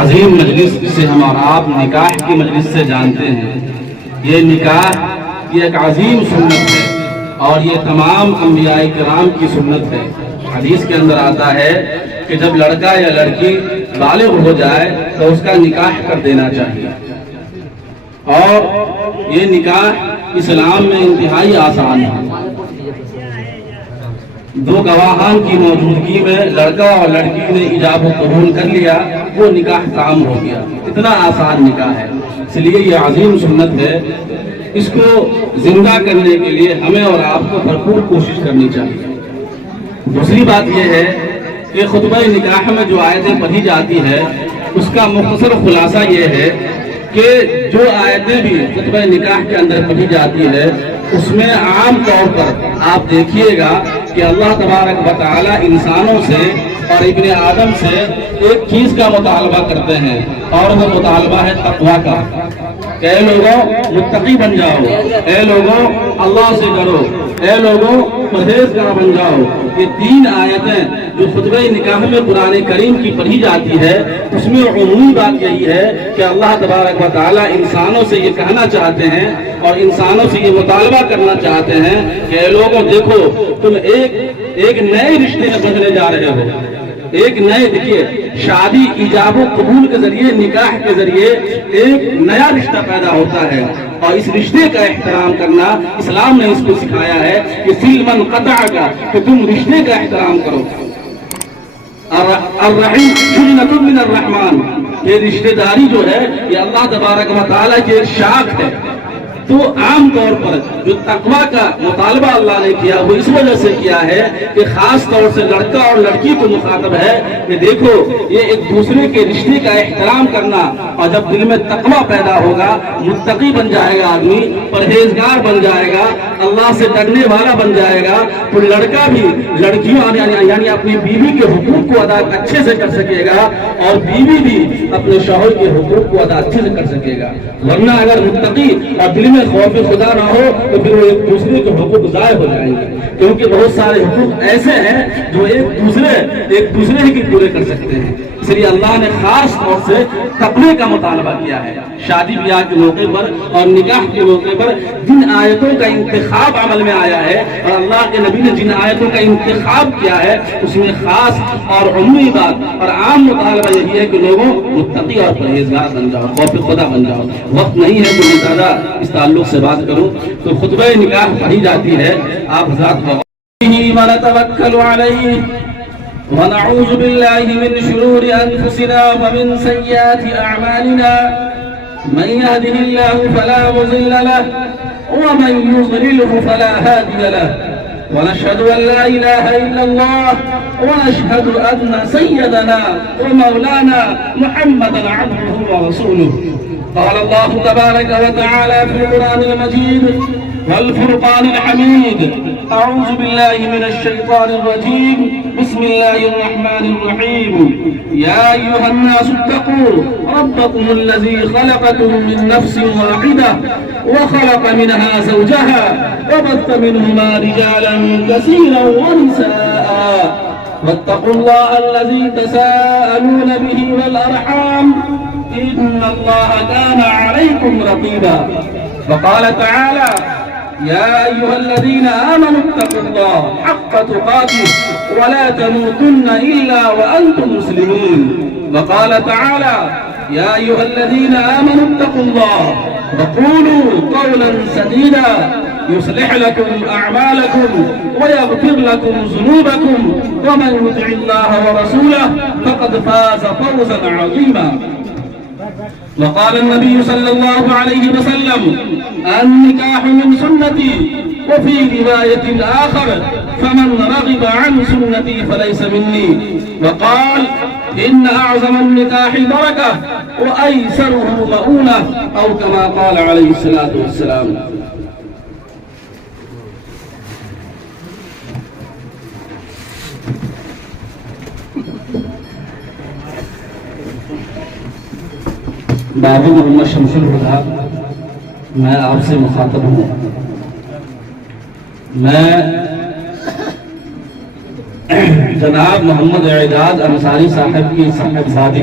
عظیم مجلس جسے ہم اور آپ نکاح کی مجلس سے جانتے ہیں، یہ نکاح یہ ایک عظیم سنت ہے اور یہ تمام انبیاء کرام کی سنت ہے۔ حدیث کے اندر آتا ہے کہ جب لڑکا یا لڑکی بالغ ہو جائے تو اس کا نکاح کر دینا چاہیے، اور یہ نکاح اسلام میں انتہائی آسان ہے۔ دو گواہان کی موجودگی میں لڑکا اور لڑکی نے ایجاب و قبول کر لیا، وہ نکاح کام ہو گیا۔ اتنا آسان نکاح ہے، اس لیے یہ عظیم سنت ہے۔ اس کو زندہ کرنے کے لیے ہمیں اور آپ کو بھرپور کوشش کرنی چاہیے۔ دوسری بات یہ ہے کہ خطبہ نکاح میں جو آیتیں پڑھی جاتی ہے اس کا مختصر خلاصہ یہ ہے کہ جو آیتیں بھی خطبہ نکاح کے اندر پڑھی جاتی ہے اس میں عام طور پر آپ دیکھیے گا کہ اللہ تبارک و تعالی انسانوں سے اور ابن آدم سے ایک چیز کا مطالبہ کرتے ہیں، اور وہ مطالبہ ہے تقویٰ کا کہ اے لوگوں متقی بن جاؤ، اے لوگوں اللہ سے ڈرو، اے لوگوں پرہیزگار بن جاؤ۔ یہ تین آیتیں جو خطبہ نکاح میں قرآن کریم کی پڑھی جاتی ہے اس میں عمومی بات یہی ہے کہ اللہ تبارک و تعالی انسانوں سے یہ کہنا چاہتے ہیں اور انسانوں سے یہ مطالبہ کرنا چاہتے ہیں کہ اے لوگوں دیکھو تم ایک نئے رشتے میں بندھنے جا رہے ہو، ایک نئے، دیکھیے شادی ایجاب و قبول کے ذریعے، نکاح کے ذریعے ایک نیا رشتہ پیدا ہوتا ہے، اور اس رشتے کا احترام کرنا اسلام نے اس کو سکھایا ہے کہ سل من قطع کا، کہ تم رشتے کا احترام کرو۔ الرحیم شجنۃ من الرحمن، یہ رشتہ داری جو ہے یہ اللہ تبارک و تعالیٰ کی ایک شاخ ہے۔ تو عام طور پر جو تقویٰ کا مطالبہ اللہ نے کیا وہ اس وجہ سے کیا ہے کہ خاص طور سے لڑکا اور لڑکی کو مخاطب ہے کہ دیکھو یہ ایک دوسرے کے رشتے کا احترام کرنا، اور جب دل میں تقویٰ پیدا ہوگا متقی بن جائے گا آدمی، پرہیزگار بن جائے گا، اللہ سے ڈرنے والا بن جائے گا، تو لڑکا بھی لڑکیوں یعنی اپنی بیوی کے حقوق کو ادا اچھے سے کر سکے گا، اور بیوی بھی اپنے شوہر کے حقوق کو ادا اچھے سے کر سکے گا۔ ورنہ اگر متقی اور دل میں خوف خدا نہ ہو تو پھر وہ ایک دوسرے کے حقوق ضائع ہو جائیں گے، کیونکہ بہت سارے حقوق ایسے ہیں جو ایک دوسرے ہی پورے کر سکتے ہیں۔ اس لیے اللہ نے خاص طور سے تقوی کا مطالبہ کیا ہے۔ شادی بیاہ کے موقع پر اور نکاح کے موقع پر جن آیتوں کا انتخاب عمل میں آیا ہے اور اللہ کے نبی نے جن آیتوں کا انتخاب کیا ہے اس میں خاص اور عمومی بات اور عام مطالبہ یہی ہے کہ لوگوں متقی اور پرہیزگار بن جاؤ، خوف خدا بن جاؤ۔ وقت نہیں ہے کہ میں زیادہ اس تعلق سے بات کروں، تو خطبہ نکاح پڑھی جاتی ہے، آپ حضرات ونتوکل علیہ ونعوذ باللہ من شرور انفسنا ومن سیئات اعمالنا من يهده الله فلا مضل له ومن يضلله فلا هادي له ونشهد ان لا اله الا الله ونشهد ان سيدنا ومولانا محمدا عبده ورسوله۔ قال الله تبارك وتعالى في القرآن المجيد والفرقان الحميد: أعوذ بالله من الشيطان الرجيم، بسم الله الرحمن الرحيم، يا أيها الناس اتقوا ربكم الذي خلقكم من نفس واحدة وخلق منها زوجها وبث منهما رجالا كثيرا ونساء واتقوا الله الذي تساءلون به والأرحام إن الله كان عليكم رقيبا۔ وقال تعالى: يا أيها الذين آمنوا اتقوا الله حق تقاته ولا تموتن إلا وأنتم مسلمون۔ وقال تعالى: يا أيها الذين آمنوا اتقوا الله وقولوا قولا سديدا يصلح لكم أعمالكم ويغفر لكم ذنوبكم ومن يطع الله ورسوله فقد فاز فوزا عظيما۔ وقال النبي صلى الله عليه وسلم: النكاح من سنتي، وفي رواية آخر: فمن رغب عن سنتي فليس مني۔ وقال: إن أعظم النكاح بركة وأيسره مؤونة، أو كما قال عليه الصلاة والسلام۔ بابو محمد شمس الہدیٰ، میں آپ سے مخاطب ہوں۔ میں جناب محمد اعجاز انصاری صاحب کی صاحبزادی